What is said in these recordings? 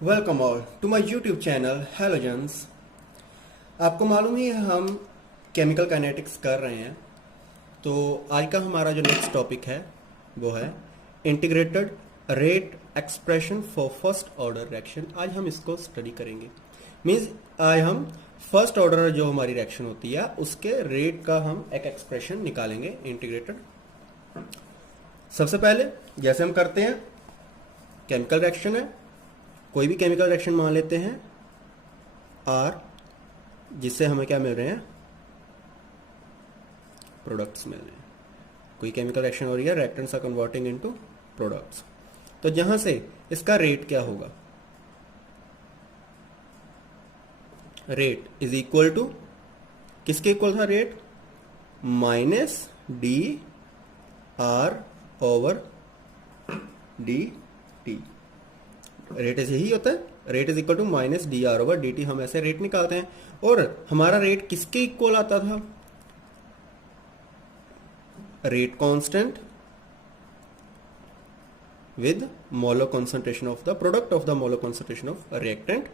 Welcome all to my YouTube channel halogens. आपको मालूम ही है हम केमिकल काइनेटिक्स कर रहे हैं। तो आज का हमारा जो नेक्स्ट टॉपिक है वो है integrated rate expression for first order reaction. आज हम इसको स्टडी करेंगे। मीन्स आज हम फर्स्ट ऑर्डर जो हमारी रिएक्शन होती है उसके रेट का हम एक एक्सप्रेशन निकालेंगे इंटीग्रेटेड। सबसे पहले जैसे हम करते हैं केमिकल रिएक्शन है, कोई भी केमिकल रिएक्शन मान लेते हैं आर, जिससे हमें क्या मिल रहे हैं, प्रोडक्ट्स मिल रहे हैं। कोई केमिकल रिएक्शन हो रही है, reactants are converting into products. तो जहां से इसका रेट क्या होगा, रेट इज इक्वल टू किसके इक्वल था rate, minus D R over D T. Rate ऐसे ही होता है, rate is equal to minus D R over D T. हम ऐसे रेट निकालते हैं। और हमारा रेट किसके इक्वल आता था, rate constant with molar concentration of the product of the molar concentration of reactant.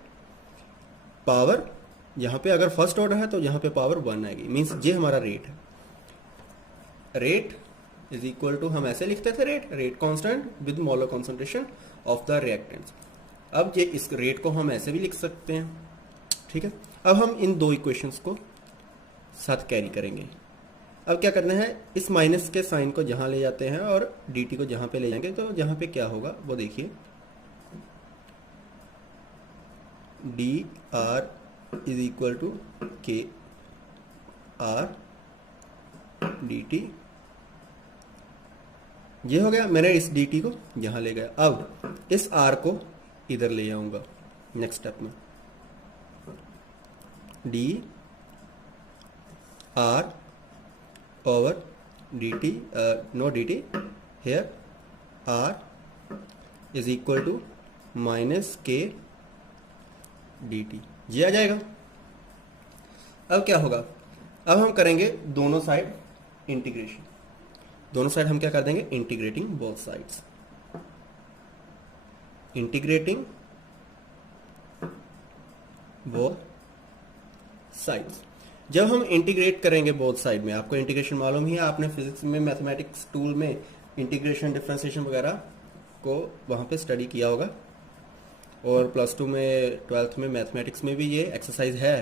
Power यहां पे अगर फर्स्ट ऑर्डर है तो यहां पे पावर 1 आएगी। मींस ये हमारा रेट है। रेट इज इक्वल टू, हम ऐसे लिखते थे, rate constant with molar concentration of the reactants. अब ये इस रेट को हम ऐसे भी लिख सकते हैं, ठीक है। अब हम इन दो इक्वेशंस को साथ कैरी करेंगे। अब क्या करना है, इस माइनस के साइन को जहां ले जाते हैं और dt को जहां पे ले जाएंगे, तो जहां पे क्या होगा वो देखिए, D R is equal to K R D T. ये हो गया, मैंने इस dt को यहां ले गया। अब इस r को इधर ले जाऊंगा नेक्स्ट स्टेप में, D R over D T, no D T here, R is equal to minus K D T. ये आ जाएगा। अब क्या होगा, अब हम करेंगे दोनों साइड इंटीग्रेशन। दोनों साइड हम क्या कर देंगे, integrating both sides. Integrating both sides. जब हम इंटीग्रेट करेंगे बोथ साइड में, आपको इंटीग्रेशन मालूम ही है, आपने फिजिक्स में मैथमेटिक्स टूल में इंटीग्रेशन डिफरेंशिएशन वगैरह को वहां पे स्टडी किया होगा, और प्लस 2 में 12th में मैथमेटिक्स में भी ये एक्सरसाइज है।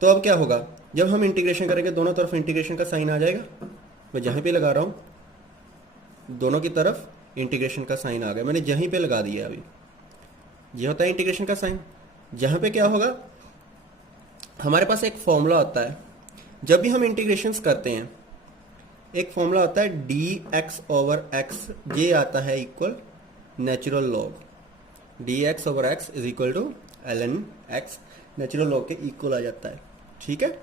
तो अब क्या होगा, जब हम इंटीग्रेशन करेंगे दोनों तरफ इंटीग्रेशन का साइन आ जाएगा। मैं जहां पे लगा रहा हूं दोनों की तरफ इंटीग्रेशन का साइन आ गया, मैंने जहीं पे लगा दिया। अभी ये होता है इंटीग्रेशन का साइन। जहां पे क्या होगा, हमारे पास एक फॉर्मूला होता है जब भी हम इंटीग्रेशंस करते हैं, एक फॉर्मूला होता है डी एक्स ओवर एक्स। ये आता है equal natural log. D x over x is equal to l n x, natural log के इक्वल आ जाता है, ठीक है।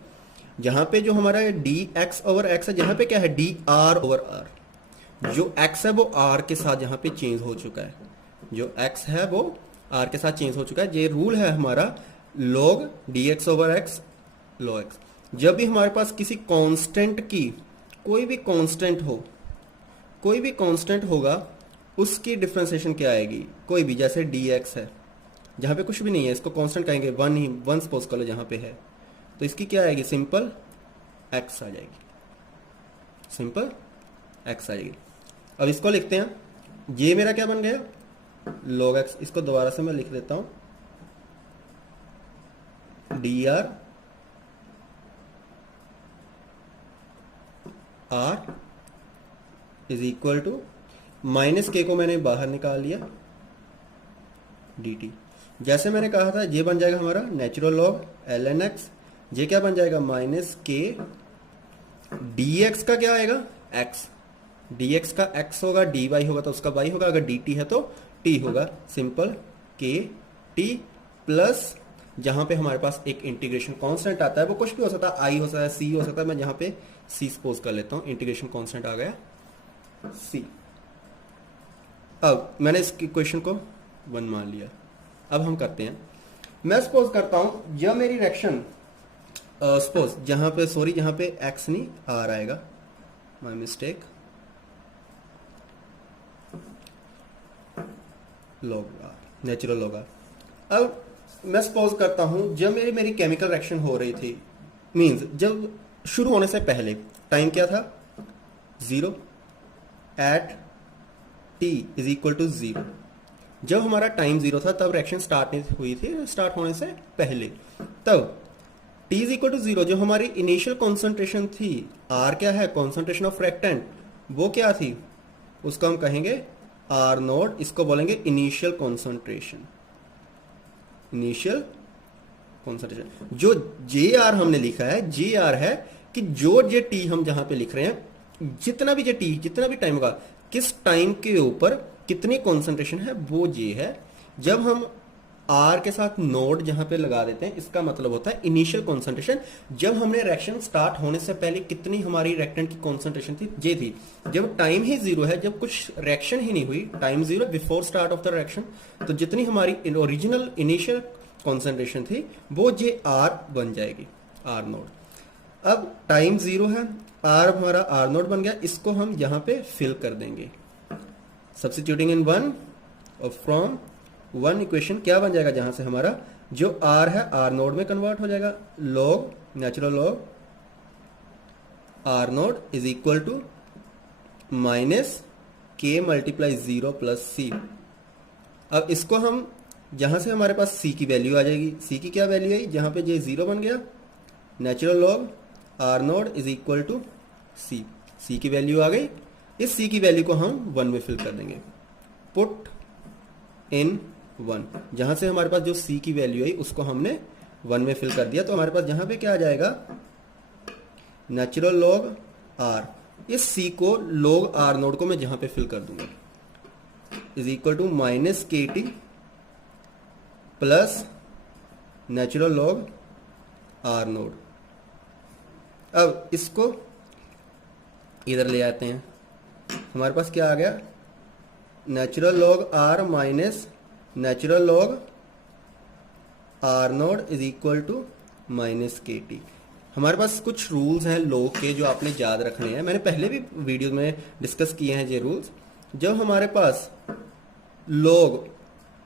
जहां पे जो हमारा डी एक्स ओवर एक्स है, जहां पे क्या है, डी आर ओवर आर। जो x है वो r के साथ यहाँ पे चेंज हो चुका है, जो x है वो r के साथ चेंज हो चुका है। ये रूल है हमारा log dx over x log x। जब भी हमारे पास किसी कांस्टेंट की, कोई भी कांस्टेंट हो, कोई भी कांस्टेंट होगा, उसकी डिफरेंशिएशन क्या आएगी, कोई भी, जैसे dx है, जहाँ पे कुछ भी नहीं है इसको कांस्टेंट कहेंगे, वन सपोज कर लो जहाँ पे है, तो इसकी क्या आएगी, सिंपल x आ जाएगी, सिंपल x आएगी। अब इसको लिखते हैं, ये मेरा क्या बन गया, log x। इसको दोबारा से मैं लिख देता हूं, d r r is equal to, minus k को मैंने बाहर निकाल लिया, डी टी। जैसे मैंने कहा था ये बन जाएगा हमारा natural log l n x. ये क्या बन जाएगा, माइनस के डी एक्स का क्या आएगा, एक्स। dx का x होगा, dy होगा तो उसका y होगा, अगर dt है तो t होगा, सिंपल k t प्लस, जहां पे हमारे पास एक इंटीग्रेशन कांस्टेंट आता है, वो कुछ भी हो सकता है, i हो सकता है, c हो सकता है, मैं जहां पे c सपोज कर लेता हूं, इंटीग्रेशन कांस्टेंट आ गया c। अब मैंने इस इक्वेशन को 1 मान लिया। अब हम करते हैं, मैं सपोज करता हूं यह मेरी रिएक्शन, सपोज जहां पे, सॉरी जहां पे x नहीं r आएगा, my mistake, log r, natural log r। अब मैं सपोज करता हूं जब मेरी केमिकल रिएक्शन हो रही थी, मींस जब शुरू होने से पहले टाइम क्या था, 0 at t is equal to 0। जब हमारा टाइम 0 था तब रिएक्शन स्टार्ट नहीं हुई थी, स्टार्ट होने से पहले। तब T इज इक्वल टू 0 जो हमारी इनिशियल कॉन्सेंट्रेशन थी, R क्या है, कॉन्सेंट्रेशन ऑफ रिएक्टेंट, वो क्या थी, उसको हम कहेंगे R नोट, इसको बोलेंगे इनिशियल कॉन्सेंट्रेशन। इनिशियल कॉन्सेंट्रेशन जो JR हमने लिखा है, JR है कि जो JT हम जहां पे लिख रहे हैं, जितना भी JT, जितना भी टाइम होगा, किस टाइम के ऊपर कितनी कॉन्सेंट्रेशन है, वो J है। जब हम R के साथ नोड जहां पे लगा देते हैं, इसका मतलब होता है इनिशियल कॉन्सेंट्रेशन। जब हमने रिएक्शन स्टार्ट होने से पहले कितनी हमारी रिएक्टेंट की कॉन्सेंट्रेशन थी, J थी। जब टाइम ही 0 है, जब कुछ रिएक्शन ही नहीं हुई, time 0 before start of the reaction, तो जितनी हमारी ओरिजिनल इनिशियल कॉन्सेंट्रेशन थी वो JR बन जाएगी, R नोड। अब टाइम 0 है, R हमारा R नोड बन गया, इसको हम यहां पे फिल कर देंगे, सब्स्टिट्यूटिंग इन 1 और फ्रॉम 1 इक्वेशन क्या बन जाएगा, जहां से हमारा जो R है R नोड में कन्वर्ट हो जाएगा, log natural log R naught is equal to minus K multiply 0 plus C। अब इसको हम जहां से हमारे पास C की वैल्यू आ जाएगी, C की क्या वैल्यू आई, जहां पे J 0 बन गया, natural log R naught is equal to C की वैल्यू आ गई। इस C की वैल्यू को हम 1 में फिल कर देंगे, पुट इन 1, जहां से हमारे पास जो C की वैल्यू आई उसको हमने 1 में फिल कर दिया, तो हमारे पास जहां पे क्या आ जाएगा, नेचुरल लॉग R, इस C को लॉग R नोड को मैं जहां पे फिल कर दूंगा, is equal to minus KT plus natural log R naught. अब इसको इधर ले आते हैं, हमारे पास क्या आ गया, natural log R minus natural log R naught is equal to minus KT। हमारे पास कुछ रूल्स हैं लॉग के जो आपने याद रखने हैं, मैंने पहले भी वीडियो में डिस्कस किए हैं ये रूल्स। जब हमारे पास लॉग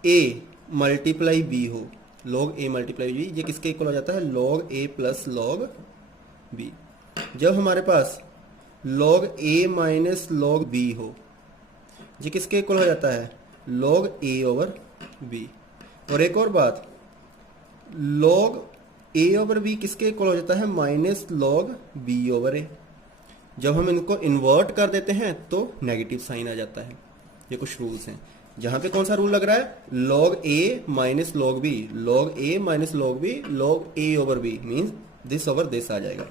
A मल्टीप्लाई B हो, लॉग A मल्टीप्लाई B, ये किसके इक्वल हो जाता है, log A plus log B। जब हमारे पास log A minus log B हो, ये किसके इक्वल हो जाता है, लॉग A ओवर B। और एक और बात, लॉग A ओवर B किसके इक्वल हो जाता है, minus log B over A। जब हम इनको इन्वर्ट कर देते हैं तो नेगेटिव साइन आ जाता है। ये कुछ रूल्स हैं, जहां पे कौन सा रूल लग रहा है, log A minus log B, log A minus log B, log A over B means this over this आ जाएगा।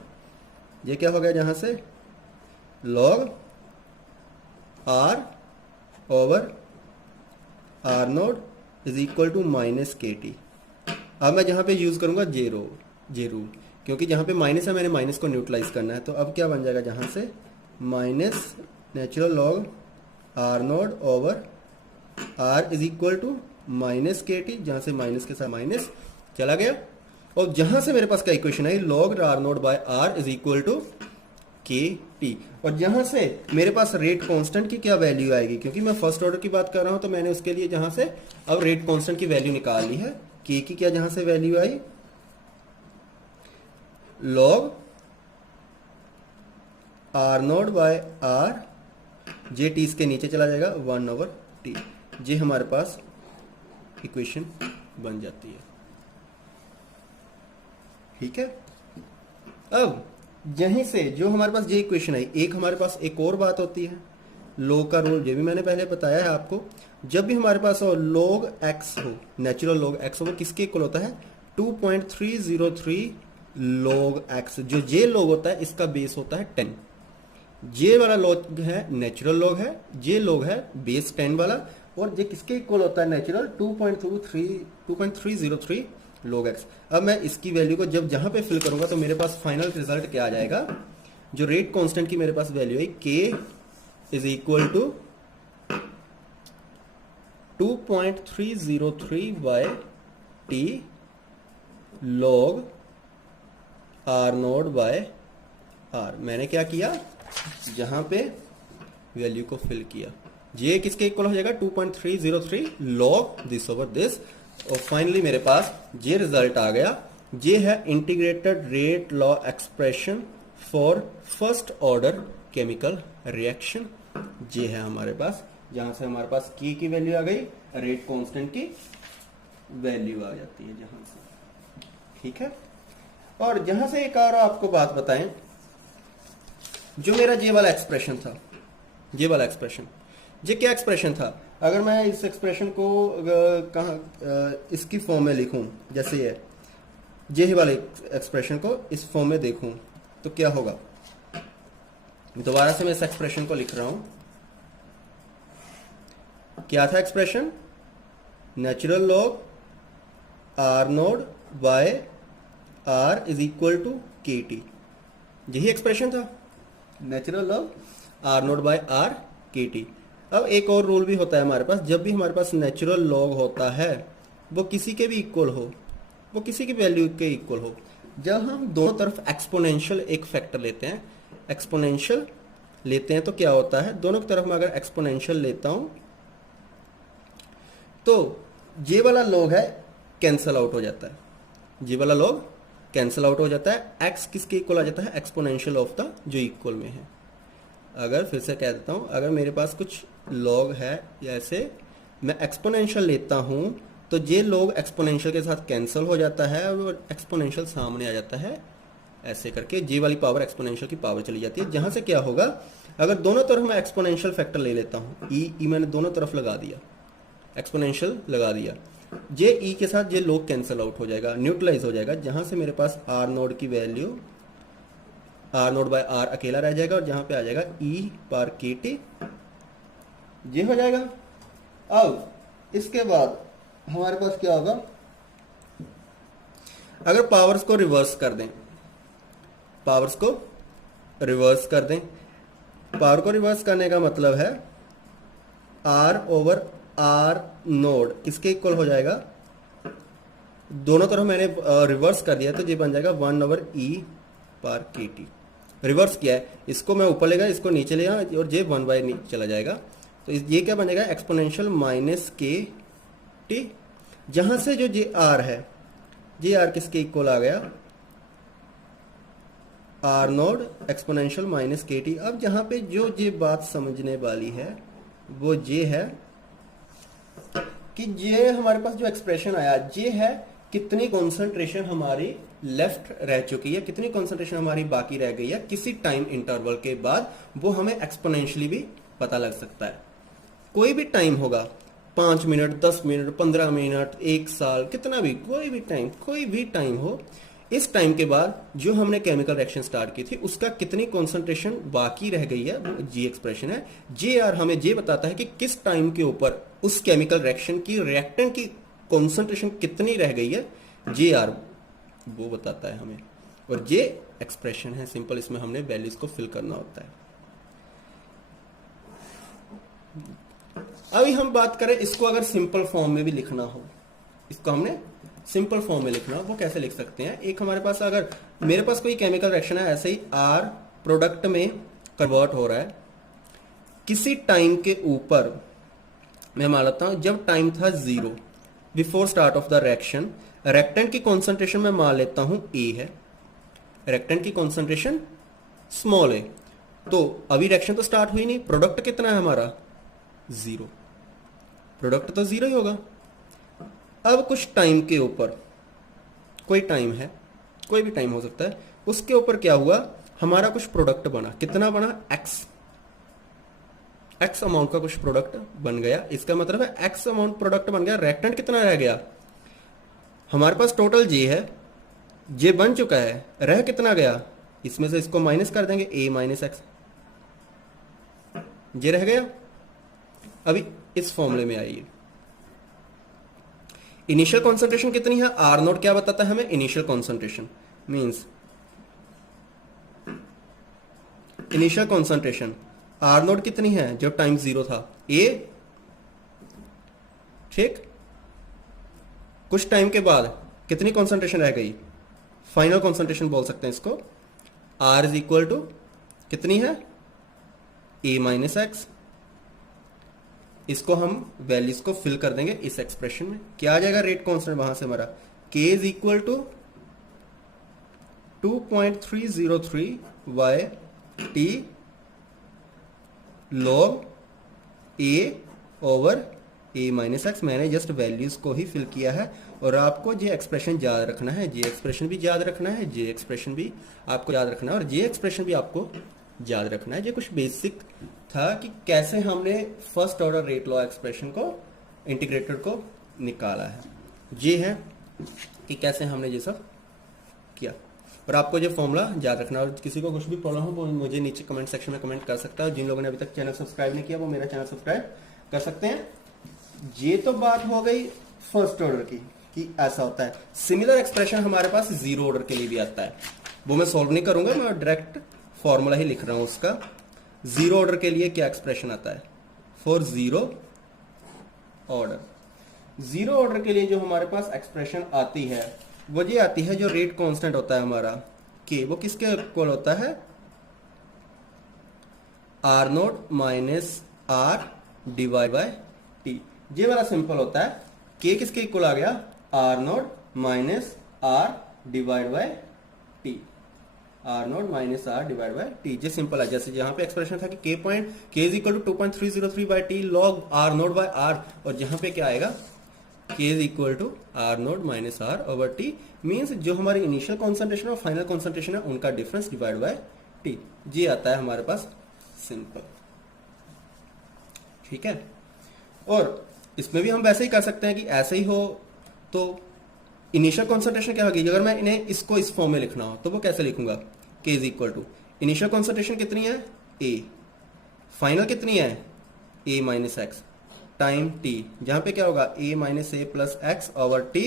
ये क्या हो गया, जहां से log R over R naught is equal to minus KT। अब मैं जहां पे यूज करूंगा J रूल, क्योंकि जहां पे माइनस है मैंने माइनस को न्यूट्रलाइज करना है, तो अब क्या बन जाएगा, जहां से minus natural log R naught over R is equal to minus KT, जहां से माइनस के साथ माइनस चला गया, और जहां से मेरे पास क्या इक्वेशन आई, log R naught by R is equal to KT। और जहां से मेरे पास रेट कांस्टेंट की क्या वैल्यू आएगी, क्योंकि मैं फर्स्ट ऑर्डर की बात कर रहा हूं तो मैंने उसके लिए जहां से अब रेट कांस्टेंट की वैल्यू निकाल ली है, K की क्या जहां से वैल्यू आई, log R naught by R, JT इसके नीचे चला जाएगा 1 ओवर T। ये हमारे पास इक्वेशन बन जाती है, ठीक है। अब यहीं से जो हमारे पास ये इक्वेशन आई, एक हमारे पास एक और बात होती है, लॉग का रूल, ये भी मैंने पहले बताया है आपको। जब भी हमारे पास हो लॉग x हो, नेचुरल लॉग x हो, वो किसके इक्वल होता है, 2.303 लॉग x। जो जे लॉग होता है इसका बेस होता है 10। जे वाला लॉग है नेचुरल लॉग है, जे लॉग है बेस 10 वाला, और ये किसके इक्वल होता है, नेचुरल 2.303 log x। अब मैं इसकी वैल्यू को जब जहां पे फिल करूंगा तो मेरे पास फाइनल रिजल्ट क्या आ जाएगा, जो रेट कांस्टेंट की मेरे पास वैल्यू है k is equal to 2.303 by t log r naught by r। मैंने क्या किया, जहां पे वैल्यू को फिल किया, ये किसके इक्वल हो जाएगा, 2.303 log दिस ओवर दिस। और फाइनली मेरे पास ये रिजल्ट आ गया। ये है integrated rate law expression for first order chemical reaction. ये है हमारे पास, जहां से हमारे पास की वैल्यू आ गई, रेट कांस्टेंट की वैल्यू आ जाती है जहां से, ठीक है। और जहां से एक और आपको बात बताएं, जो मेरा ये वाला एक्सप्रेशन था, ये वाला एक्सप्रेशन, ये क्या एक्सप्रेशन था? अगर मैं इस एक्सप्रेशन को कहाँ इसकी फॉर्म में लिखूं, जैसे ये वाले एक्सप्रेशन को इस फॉर्म में देखूं तो क्या होगा? दोबारा से मैं इस एक्सप्रेशन को लिख रहा हूं। क्या था expression? Natural log r naught by r is equal to k t, यही एक्सप्रेशन था, natural log r naught by r k t. अब एक और रूल भी होता है हमारे पास, जब भी हमारे पास नेचुरल लॉग होता है वो किसी के भी इक्वल हो, वो किसी की वैल्यू के इक्वल हो, जब हम दोनों तरफ एक्सपोनेंशियल एक फैक्टर लेते हैं, एक्सपोनेंशियल लेते हैं तो क्या होता है, दोनों की तरफ मैं अगर एक्सपोनेंशियल लेता हूं तो ये वाला लॉग है कैंसल आउट हो जाता है, ये वाला लॉग कैंसल आउट हो जाता है, एक्स किसके इक्वल आ जाता है? एक्सपोनेंशियल ऑफ द जो इक्वल में है। अगर फिर से कह देता हूं, अगर मेरे पास कुछ लॉग है ऐसे, मैं एक्सपोनेंशियल लेता हूं तो ये लॉग एक्सपोनेंशियल के साथ कैंसिल हो जाता है और एक्सपोनेंशियल सामने आ जाता है, ऐसे करके जे वाली पावर एक्सपोनेंशियल की पावर चली जाती है। जहां से क्या होगा, अगर दोनों तरफ मैं एक्सपोनेंशियल फैक्टर ले लेता हूं, ई मैंने दोनों तरफ लगा दिया, एक्सपोनेंशियल लगा दिया, जे ई के साथ ये लॉग कैंसिल आउट हो जाएगा, न्यूट्रलाइज हो जाएगा, जहां से मेरे पास आर नोड की value r naught by r अकेला रह जाएगा और जहां पे आ जाएगा ई पार के टी, ये हो जाएगा। अब इसके बाद हमारे पास क्या होगा, अगर पावर्स को रिवर्स कर दें, पावर्स को रिवर्स कर दें, पावर को रिवर्स करने का मतलब है आर ओवर आर नोड किसके इक्वल हो जाएगा, दोनों तरफ मैंने रिवर्स कर दिया तो ये बन जाएगा 1 ओवर ई पार के टी। रिवर्स किया है, इसको मैं ऊपर लेगा, इसको नीचे ले और ये 1 बाय नीचे चला जाएगा, तो ये क्या बनेगा, एक्सपोनेंशियल माइनस के टी। जहां से जो जे आर है, जे आर किसके इक्वल आ गया, आर नोड एक्सपोनेंशियल माइनस के टी। अब जहां पे जो ये बात समझने वाली है वो ये है कि ये हमारे पास जो एक्सप्रेशन आया, ये है कितनी कॉन्सेंट्रेशन हमारी लेफ्ट रह चुकी है, कितनी कॉन्सेंट्रेशन हमारी बाकी रह गई है किसी टाइम इंटरवल के बाद, वो हमें एक्सपोनेंशियली भी पता लग सकता है। कोई भी टाइम होगा, 5 मिनट, 10 मिनट, 15 मिनट, 1 साल, कितना भी, कोई भी टाइम हो, इस टाइम के बाद जो हमने केमिकल रिएक्शन स्टार्ट की थी उसका कितनी कॉन्सेंट्रेशन बाकी रह गई है, वो जी एक्सप्रेशन है। जे आर हमें ये बताता है कि किस टाइम के ऊपर उस केमिकल रिएक्शन की रिएक्टेंट की कॉन्सेंट्रेशन कितनी रह गई है, जे आर वो बताता है हमें। और ये एक्सप्रेशन है सिंपल, इसमें हमने वैल्यूज को फिल करना होता है। अभी हम बात करें इसको अगर सिंपल फॉर्म में भी लिखना हो, इसको हमने सिंपल फॉर्म में लिखना हो, वो कैसे लिख सकते हैं। एक हमारे पास, अगर मेरे पास कोई केमिकल रिएक्शन है, ऐसे ही आर प्रोडक्ट में कन्वर्ट हो रहा है किसी टाइम के ऊपर, मैं मान लेता हूं जब टाइम था 0 before start of the reaction, reactant की कॉन्सेंट्रेशन मैं मान लेता हूं ए है, रिएक्टेंट की कॉन्सेंट्रेशन स्मॉल है, तो अभी रिएक्शन तो स्टार्ट हुई नहीं, प्रोडक्ट कितना है हमारा 0, प्रोडक्ट तो 0 ही होगा। अब कुछ टाइम के ऊपर, कोई टाइम है, कोई भी टाइम हो सकता है, उसके ऊपर क्या हुआ, हमारा कुछ प्रोडक्ट बना, कितना बना, एक्स अमाउंट का कुछ प्रोडक्ट बन गया। इसका मतलब है एक्स अमाउंट प्रोडक्ट बन गया, रिएक्टेंट कितना रह गया, हमारे पास टोटल जे है, जे बन चुका है, रह कितना गया, इसमें से इसको माइनस कर देंगे, ए माइनस एक्स, जे रह गया। अभी इस फॉर्मूले में आइए, इनिशियल कॉन्सेंट्रेशन कितनी है, आर नोट क्या बताता है हमें, initial concentration means initial concentration r naught कितनी है जब टाइम 0 था, ए, ठीक। कुछ टाइम के बाद कितनी कॉन्सेंट्रेशन रह गई, फाइनल कॉन्सेंट्रेशन बोल सकते हैं इसको, आर इज इक्वल टू कितनी है, ए माइनस एक्स। इसको हम वैल्यूज को फिल कर देंगे इस एक्सप्रेशन में। क्या आ जाएगा रेट कांस्टेंट वहां से हमारा, k is equal to 2.303 by t log a over a minus x. मैंने जस्ट वैल्यूज को ही फिल किया है और आपको जे एक्सप्रेशन याद रखना है, जे एक्सप्रेशन भी याद रखना है, जे एक्सप्रेशन भी आपको याद रखना है और जे एक्सप्रेशन भी आपको याद रखना है। ये कुछ बेसिक था कि कैसे हमने first order rate law expression को इंटीग्रेटेड को निकाला है। ये है कि कैसे हमने ये सब किया और आपको ये फॉर्मूला याद रखना। और किसी को कुछ भी प्रॉब्लम हो वो मुझे नीचे कमेंट सेक्शन में कमेंट कर सकता है। जिन लोगों ने अभी तक चैनल सब्सक्राइब नहीं किया वो मेरा चैनल सब्सक्राइब कर सकते हैं। ये तो बात हो गई फर्स्ट ऑर्डर की कि ऐसा होता है। सिमिलर एक्सप्रेशन हमारे पास जीरो ऑर्डर के लिए भी आता है, वो मैं सॉल्व नहीं करूंगा, मैं डायरेक्ट फॉर्मूला ही लिख रहा हूं उसका। जीरो ऑर्डर के लिए क्या एक्सप्रेशन आता है, for zero order. Zero order के लिए जो हमारे पास एक्सप्रेशन आती है वो ये आती है, जो रेट कांस्टेंट होता है हमारा के, वो किसके इक्वल होता है, r naught minus r divide by t. ये वाला सिंपल होता है। के किसके इक्वल आ गया, r naught minus r divide by t, r naught minus r divide by t. ये सिंपल है। जैसे यहाँ पे एक्सप्रेशन था कि k is equal to 2.303 by t log r naught by r, और यहाँ पे क्या आएगा, k is equal to r naught minus r over t, means जो हमारी इनिशियल कॉन्सेंट्रेशन और फाइनल कॉन्सेंट्रेशन है उनका डिफरेंस डिवाइड बाय टी। ये आता है हमारे पास सिंपल, ठीक है। और इसमें भी हम वैसे ही कर सकते हैं कि ऐसे ही हो तो इनिशियल कॉन्सेंट्रेशन क्या होगी, अगर मैं इन्हें इसको इस फॉर्म में लिखना हो तो वो कैसे लिखूंगा, k is equal to initial concentration कितनी है ए, फाइनल कितनी है a minus x time t, जहां पे क्या होगा a minus a plus x over t,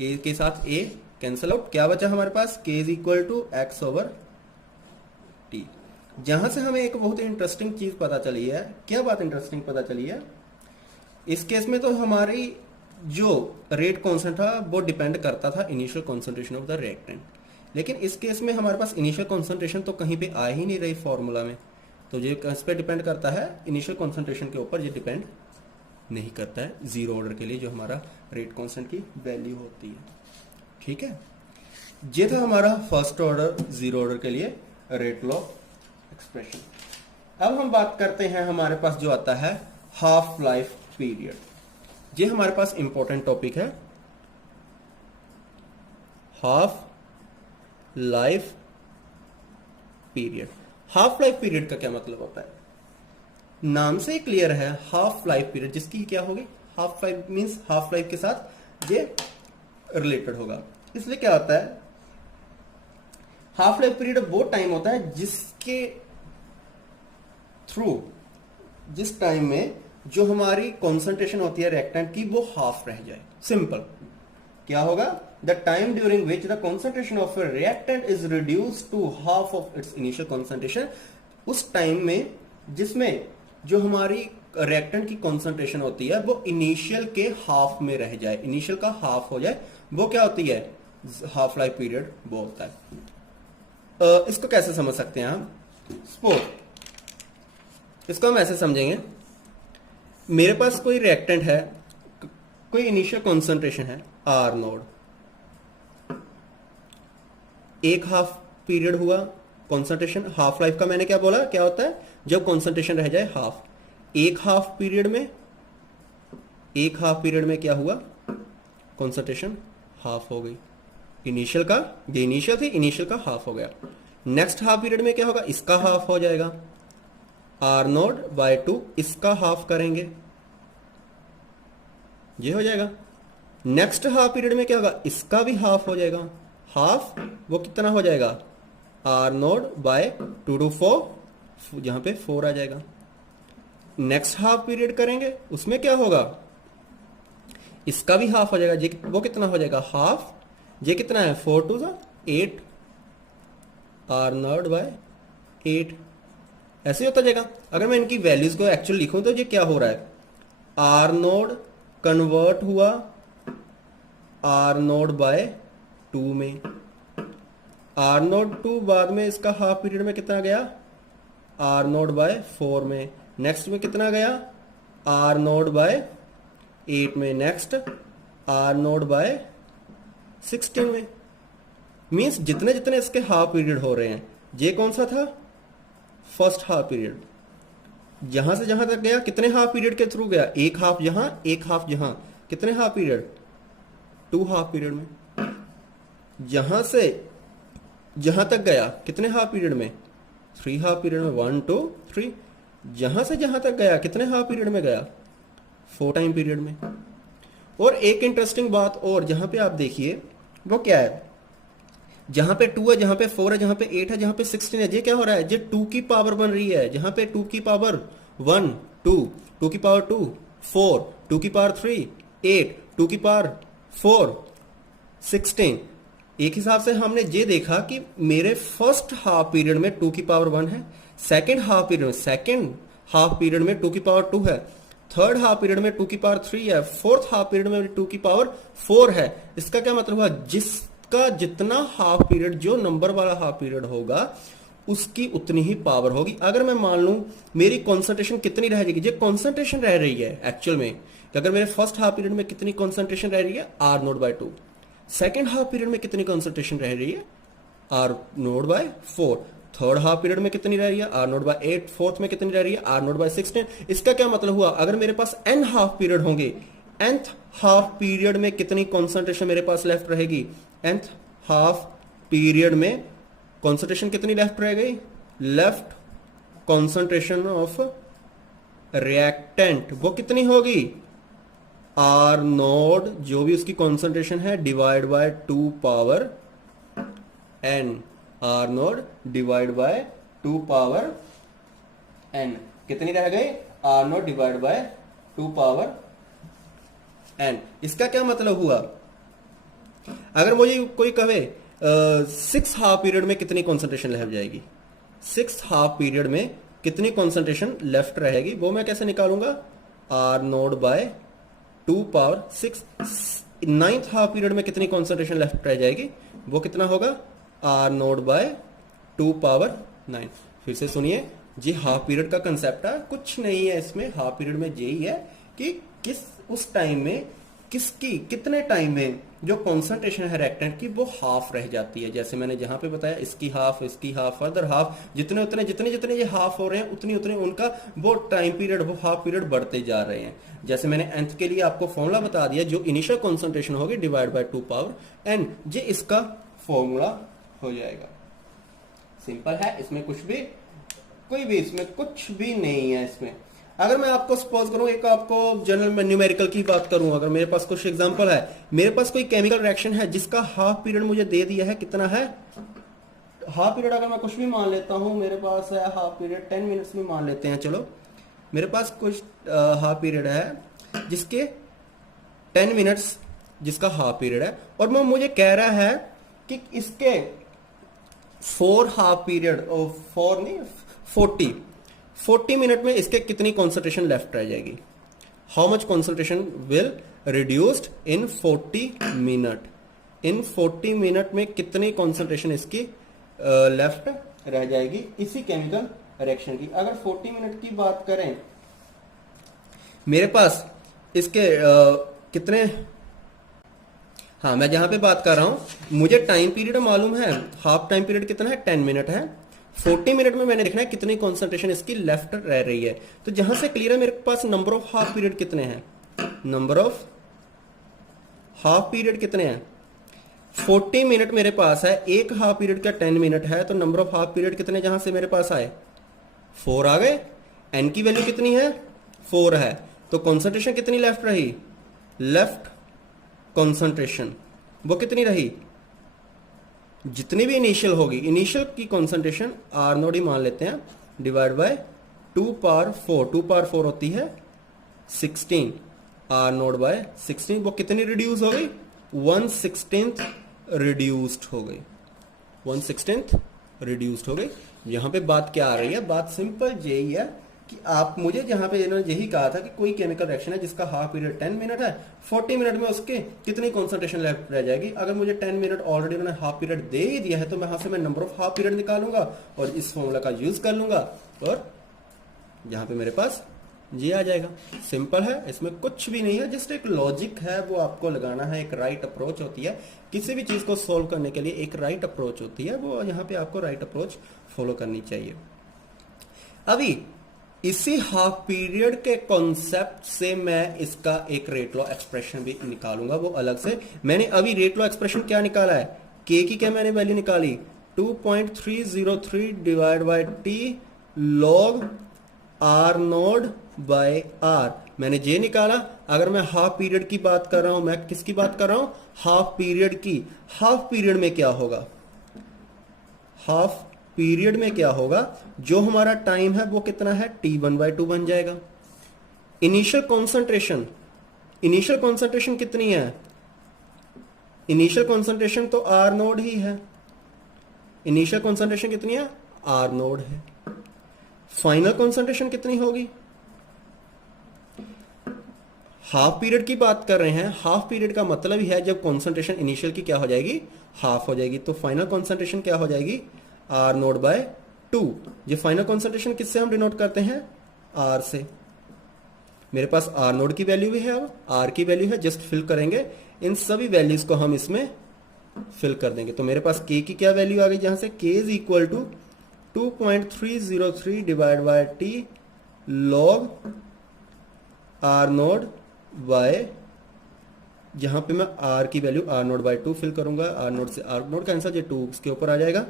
a के साथ ए कैंसिल आउट, क्या बचा हमारे पास, k is equal to x over t. जहां से हमें एक बहुत इंटरेस्टिंग चीज पता चली है। क्या बात इंटरेस्टिंग पता चली है, इस केस में तो हमारी जो रेट कांस्टेंट था वो डिपेंड करता था initial concentration of the reactant, लेकिन इस केस में हमारे पास इनिशियल कॉन्सेंट्रेशन तो कहीं पे आ ही नहीं रही फॉर्मूला में, तो ये किस पे डिपेंड करता है, इनिशियल कॉन्सेंट्रेशन के ऊपर ये डिपेंड नहीं करता है जीरो ऑर्डर के लिए जो हमारा रेट कांस्टेंट की वैल्यू होती है, ठीक है। ये था हमारा फर्स्ट ऑर्डर जीरो ऑर्डर के लिए रेट लॉ एक्सप्रेशन। अब हम बात करते हैं हमारे पास जो आता है हाफ लाइफ पीरियड। ये हमारे पास इंपॉर्टेंट टॉपिक है, half life period. Half life period का क्या मतलब होता है, नाम से ही क्लियर है, हाफ लाइफ पीरियड, जिसकी क्या होगी, half life means half life के साथ ये रिलेटेड होगा। इसलिए क्या होता है, हाफ लाइफ पीरियड वो टाइम होता है जिसके थ्रू, जिस टाइम में जो हमारी कॉन्सेंट्रेशन होती है रिएक्टेंट की वो हाफ रह जाए। सिंपल क्या होगा, the time during which the concentration of a reactant is reduce to half of its initial concentration. उस टाइम में जिसमें जो हमारी रिएक्टेंट की कॉन्सेंट्रेशन होती है वो इनिशियल के हाफ में रह जाए, इनिशियल का हाफ हो जाए, वो क्या होती है, हाफ लाइफ पीरियड वो होता है। इसको कैसे समझ सकते हैं हम, सपोज इसको हम ऐसे समझेंगे, मेरे पास कोई रिएक्टेंट है, कोई इनिशियल कॉन्सेंट्रेशन है आर नोड, एक हाफ पीरियड हुआ कॉन्सेंट्रेशन, हाफ लाइफ का मैंने क्या बोला, क्या होता है जब कॉन्सेंट्रेशन रह जाए हाफ। एक हाफ पीरियड में, एक हाफ पीरियड में क्या हुआ, कॉन्सेंट्रेशन हाफ हो गई, इनिशियल का, ये इनिशियल थी, इनिशियल का हाफ हो गया। नेक्स्ट हाफ पीरियड में क्या होगा, इसका हाफ हो जाएगा, आर नोट बाय 2, इसका हाफ करेंगे, ये हो जाएगा। नेक्स्ट हाफ पीरियड में क्या होगा, इसका भी हाफ हो जाएगा, हाफ वो कितना हो जाएगा, आर नोट बाय 2 to 4, यहां पे 4 आ जाएगा। नेक्स्ट हाफ पीरियड करेंगे, उसमें क्या होगा, इसका भी हाफ हो जाएगा, वो कितना हो जाएगा, हाफ, ये कितना है 4 to 8, आर नोट बाय 8, ऐसे ही होता जाएगा। अगर मैं इनकी वैल्यूज को एक्चुअल लिखूं तो ये क्या हो रहा है, आर नोड कन्वर्ट हुआ आर नोड बाय 2 में, आर नोड 2 बाद में इसका हाफ पीरियड में कितना गया, आर नोड बाय 4 में, नेक्स्ट में कितना गया, आर नोड बाय 8 में, नेक्स्ट आर नोड बाय 16 में। मीन्स जितने जितने इसके हाफ पीरियड हो रहे हैं, ये कौन सा था, फर्स्ट हाफ पीरियड। जहां से जहां तक गया कितने हाफ पीरियड के थ्रू गया, एक हाफ यहां एक हाफ यहां, कितने हाफ पीरियड, 2 हाफ पीरियड में। जहां से जहां तक गया कितने हाफ पीरियड में, 3 हाफ पीरियड में, 1 2 3। जहां से जहां तक गया कितने हाफ पीरियड में गया, 4 टाइम पीरियड में। और एक इंटरेस्टिंग बात और जहां पे आप देखिए वो क्या है, जहां पे 2 है, जहां पे 4 है, जहां पे 8 है, जहां पे 16 है, ये क्या हो रहा है, ये 2 की पावर बन रही है। जहां पे 2 की पावर 1 2, 2 की पावर 2 4, 2 की पावर 3 8, 2 की पावर 4 16। एक हिसाब से हमने ये देखा कि मेरे फर्स्ट हाफ पीरियड में 2 की पावर 1 है, सेकेंड हाफ पीरियड में 2 की पावर 2 है, थर्ड हाफ पीरियड में 2 की पावर 3 है, फोर्थ हाफ पीरियड में 2 की पावर 4 है। इसका क्या मतलब हुआ, जिसका जितना हाफ पीरियड, जो नंबर वाला हाफ पीरियड होगा उसकी उतनी ही पावर होगी। अगर मैं मान लूं मेरी कॉन्सेंट्रेशन कितनी रह जाएगी, ये कॉन्सेंट्रेशन रह रही है एक्चुअल में, कि अगर मेरे फर्स्ट हाफ पीरियड में कितनी कॉन्सेंट्रेशन रह रही है, r naught by 2। Second half period में कितनी कॉन्सेंट्रेशन रह रही है, r naught by 4। Third half period में कितनी रह रही है, आर नोट बाय 8। फोर्थ में कितनी रह रही है, आर नोट बाय 16। इसका क्या मतलब हुआ, अगर मेरे पास एन हाफ पीरियड होंगे, nth हाफ पीरियड में कितनी कॉन्सेंट्रेशन मेरे पास लेफ्ट रहेगी, nth हाफ पीरियड में कॉन्सेंट्रेशन कितनी लेफ्ट रह गई, लेफ्ट कॉन्सेंट्रेशन ऑफ रिएक्टेंट वो कितनी होगी, आर नोड, जो भी उसकी कॉन्सेंट्रेशन है, divide by 2 power n। R naught divide by 2 power n कितनी रह गई, r naught divide by 2 power n। इसका क्या मतलब हुआ, अगर मुझे कोई कहे 6 हाफ पीरियड में कितनी कॉन्सेंट्रेशन लेफ्ट जाएगी, 6 हाफ पीरियड में कितनी कॉन्सेंट्रेशन लेफ्ट रहेगी, वो मैं कैसे निकालूंगा, r naught by 2 power 6। 9th half period में कितनी कॉन्सेंट्रेशन लेफ्ट रह जाएगी, वो कितना होगा, आर नोड बाय 2 पावर 9। फिर से सुनिए जी, हाफ पीरियड का कंसेप्ट है, कुछ नहीं है इसमें। हाफ पीरियड में यही है कि किस उस टाइम में किसकी कितने टाइम में जो कॉन्सेंट्रेशन है रिएक्टेंट की वो हाफ रह जाती है। जैसे मैंने जहां पे बताया, इसकी हाफ, फर्दर हाफ, जितने जितने ये हाफ हो रहे हैं उतनी उतने उनका वो टाइम पीरियड, वो हाफ पीरियड बढ़ते जा रहे हैं। जैसे मैंने nth के लिए आपको फॉर्मूला बता दिया, जो इनिशियल कॉन्सेंट्रेशन होगी डिवाइड बाय 2 पावर n, ये इसका फॉर्मूला हो जाएगा। सिंपल है, इसमें इसमें कुछ भी नहीं है इसमें। अगर मैं आपको सपोज करूं, एक आपको जनरल न्यूमेरिकल की बात करूं, अगर मेरे पास कुछ एग्जांपल है, मेरे पास कोई केमिकल रिएक्शन है जिसका हाफ पीरियड मुझे दे दिया है, कितना है हाफ पीरियड, अगर मैं कुछ भी मान लेता हूं, मेरे पास है हाफ पीरियड 10 मिनट्स में मान लेते हैं, चलो मेरे पास कुछ हाफ पीरियड है जिसके 10 मिनट्स जिसका हाफ पीरियड है, और वो मुझे कह रहा है कि इसके 4 हाफ पीरियड, 4 नहीं 40 मिनट में इसके कितनी कॉन्सेंट्रेशन लेफ्ट रह जाएगी, how much concentration will reduced in 40 minute, in 40 minute में कितनी कॉन्सेंट्रेशन इसकी लेफ्ट रह जाएगी इसी केमिकल रिएक्शन की। अगर 40 मिनट की बात करें, मेरे पास इसके कितने, हाँ मैं जहां पे बात कर रहा हूं, मुझे टाइम पीरियड मालूम है, हाफ टाइम पीरियड कितना है, 10 मिनट है। 40 मिनट में मैंने देखना है कितनी कॉन्सेंट्रेशन इसकी लेफ्ट रह रही है। तो जहां से क्लियर है, मेरे पास नंबर ऑफ हाफ पीरियड कितने हैं, नंबर ऑफ हाफ पीरियड कितने हैं, 40 मिनट मेरे पास है, एक हाफ पीरियड का 10 मिनट है, तो नंबर ऑफ हाफ पीरियड कितने जहां से मेरे पास आए, 4 आ गए। एन की वैल्यू कितनी है, 4 है, तो कॉन्सेंट्रेशन कितनी लेफ्ट रही, लेफ्ट कॉन्सेंट्रेशन वो कितनी रही, जितनी भी इनिशियल होगी, इनिशियल की कॉन्सेंट्रेशन आर नोट ही मान लेते हैं, डिवाइड बाय 2 पावर 4, 2 पावर 4 होती है 16, आर नोट बाय 16 वो कितनी रिड्यूस हो गई, 1/16 रिड्यूस्ड हो गई, 1/16 रिड्यूस्ड हो गई। यहां पे बात क्या आ रही है, बात सिंपल यही है कि आप मुझे जहां पे इन्होंने यही कहा था कि कोई केमिकल रिएक्शन है जिसका हाफ पीरियड 10 मिनट है, 40 मिनट में उसके कितनी कॉन्सेंट्रेशन लेफ्ट रह जाएगी। अगर मुझे 10 मिनट ऑलरेडी उन्होंने हाफ पीरियड दे ही दिया है, तो मैं यहां से मैं नंबर ऑफ हाफ पीरियड निकालूंगा और इस फॉर्मूला का यूज कर लूंगा, और यहां पे मेरे पास जी आ जाएगा। सिंपल है, इसमें कुछ भी नहीं है, जस्ट एक लॉजिक है वो आपको लगाना है। एक राइट अप्रोच होती है किसी भी चीज को सोल्व करने के लिए, एक राइट अप्रोच होती है, वो यहाँ पे आपको राइट अप्रोच फॉलो करनी चाहिए। अभी इसी हाफ पीरियड के कॉन्सेप्ट से मैं इसका एक रेट लॉ एक्सप्रेशन भी निकालूंगा, वो अलग से। मैंने अभी रेट लॉ एक्सप्रेशन क्या निकाला है, के की क्या मैंने वैल्यू निकाली, 2.303 divide by t log r naught by r, मैंने जे निकाला। अगर मैं हाफ पीरियड की बात कर रहा हूं, मैं किसकी बात कर रहा हूं, हाफ पीरियड की। हाफ पीरियड में क्या होगा, हाफ पीरियड में क्या होगा, जो हमारा टाइम है वो कितना है, t1/2 बन जाएगा। इनिशियल कॉन्सेंट्रेशन, इनिशियल कॉन्सेंट्रेशन कितनी है, इनिशियल कॉन्सेंट्रेशन तो आर नोड ही है। इनिशियल कॉन्सेंट्रेशन कितनी है, आर नोड है। फाइनल कॉन्सेंट्रेशन कितनी होगी, हाफ पीरियड की बात कर रहे हैं, हाफ पीरियड का मतलब ही है जब कॉन्सेंट्रेशन इनिशियल की क्या हो जाएगी, हाफ हो जाएगी, तो फाइनल कॉन्सेंट्रेशन क्या हो जाएगी, आर नोड बाय 2। ये फाइनल कॉन्सेंट्रेशन किससे हम डिनोट करते हैं, आर से। मेरे पास आर नोड की वैल्यू भी है, अब आर की वैल्यू है, जस्ट फिल करेंगे इन सभी वैल्यूज को हम इसमें फिल कर देंगे। तो मेरे पास के की क्या वैल्यू आ गई, जहां से k is equal to 2.303 divide by t log r naught by, जहां पे मैं आर की value r naught by 2 fill करूंगा, आर नोड से आर नोड कैंसिल, जो 2 इसके ऊपर आ जाएगा,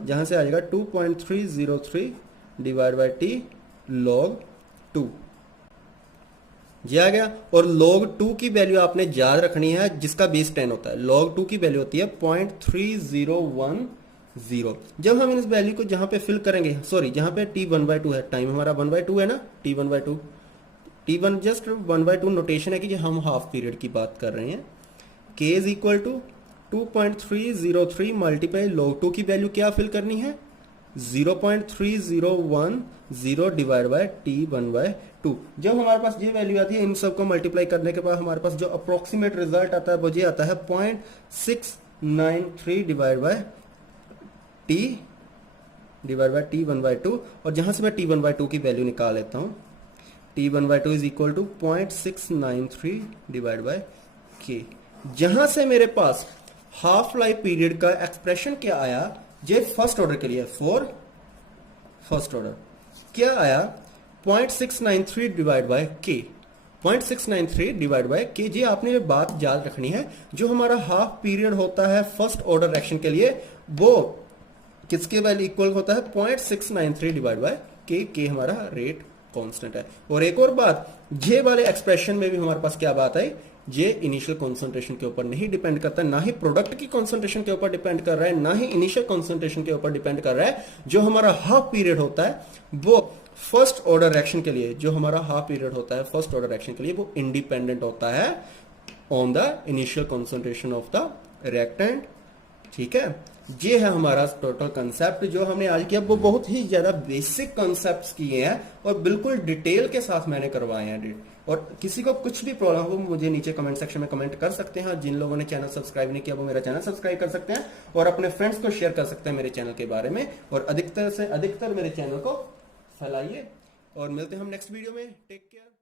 जहां से आ जाएगा 2.303 डिवाइड बाय टी लॉग 2, ये आ गया। और log 2 की वैल्यू आपने याद रखनी है, जिसका बेस 10 होता है। log 2 की वैल्यू होती है 0.3010। जब हम इस वैल्यू को जहां पे फिल करेंगे, सॉरी जहां पे t1/2 है, टाइम हमारा 1/2 है ना, t1/2, t1 जस्ट 1/2 नोटेशन है कि हम हाफ पीरियड की बात कर रहे हैं। k is equal to 2.303 multiply log 2 की वैल्यू क्या फिल करनी है, 0.3010 डिवाइड बाय t1/2। जब हमारे पास ये वैल्यू आती है, इन सबको मल्टीप्लाई करने के बाद हमारे पास जो अप्रोक्सीमेट रिजल्ट आता है वो ये आता है 0.693 डिवाइड बाय t1/2। और जहां से मैं t1/2 की वैल्यू निकाल लेता हूं, t1/2 is equal to 0.693 divide by k। जहां से मेरे पास हाफ लाइफ पीरियड का एक्सप्रेशन क्या आया, ये फर्स्ट ऑर्डर के लिए, फॉर फर्स्ट ऑर्डर क्या आया, 0.693 डिवाइड बाय के, 0.693 डिवाइड बाय के। जी आपने ये बात याद रखनी है, जो हमारा हाफ पीरियड होता है फर्स्ट ऑर्डर रिएक्शन के लिए, वो किसके वैल्यू इक्वल होता है, 0.693 डिवाइड बाय के हमारा रेट कांस्टेंट है। और एक और बात, ये वाले एक्सप्रेशन में भी हमारे पास क्या बात आई, ये इनिशियल कॉन्सेंट्रेशन के ऊपर नहीं डिपेंड करता, ना ही प्रोडक्ट की कॉन्सेंट्रेशन के ऊपर डिपेंड कर रहा है, ना ही इनिशियल कॉन्सेंट्रेशन के ऊपर डिपेंड कर रहा है। जो हमारा हाफ पीरियड होता है वो फर्स्ट ऑर्डर रिएक्शन के लिए, जो हमारा हाफ पीरियड होता है फर्स्ट ऑर्डर रिएक्शन के लिए, वो इंडिपेंडेंट होता है on the initial concentration of the reactant. ठीक है, ये है हमारा टोटल कंसेप्ट जो हमने आज किया। वो बहुत ही ज्यादा बेसिक कंसेप्ट्स किए हैं और बिल्कुल डिटेल के साथ मैंने करवाए हैं। और किसी को कुछ भी प्रॉब्लम हो मुझे नीचे कमेंट सेक्शन में कमेंट कर सकते हैं। जिन लोगों ने चैनल सब्सक्राइब नहीं किया वो मेरा चैनल सब्सक्राइब कर सकते हैं और अपने फ्रेंड्स को शेयर कर सकते हैं मेरे चैनल के बारे में, और अधिकतर से अधिकतर मेरे चैनल को फैलाइए। और मिलते हैं हम नेक्स्ट वीडियो में। Take care.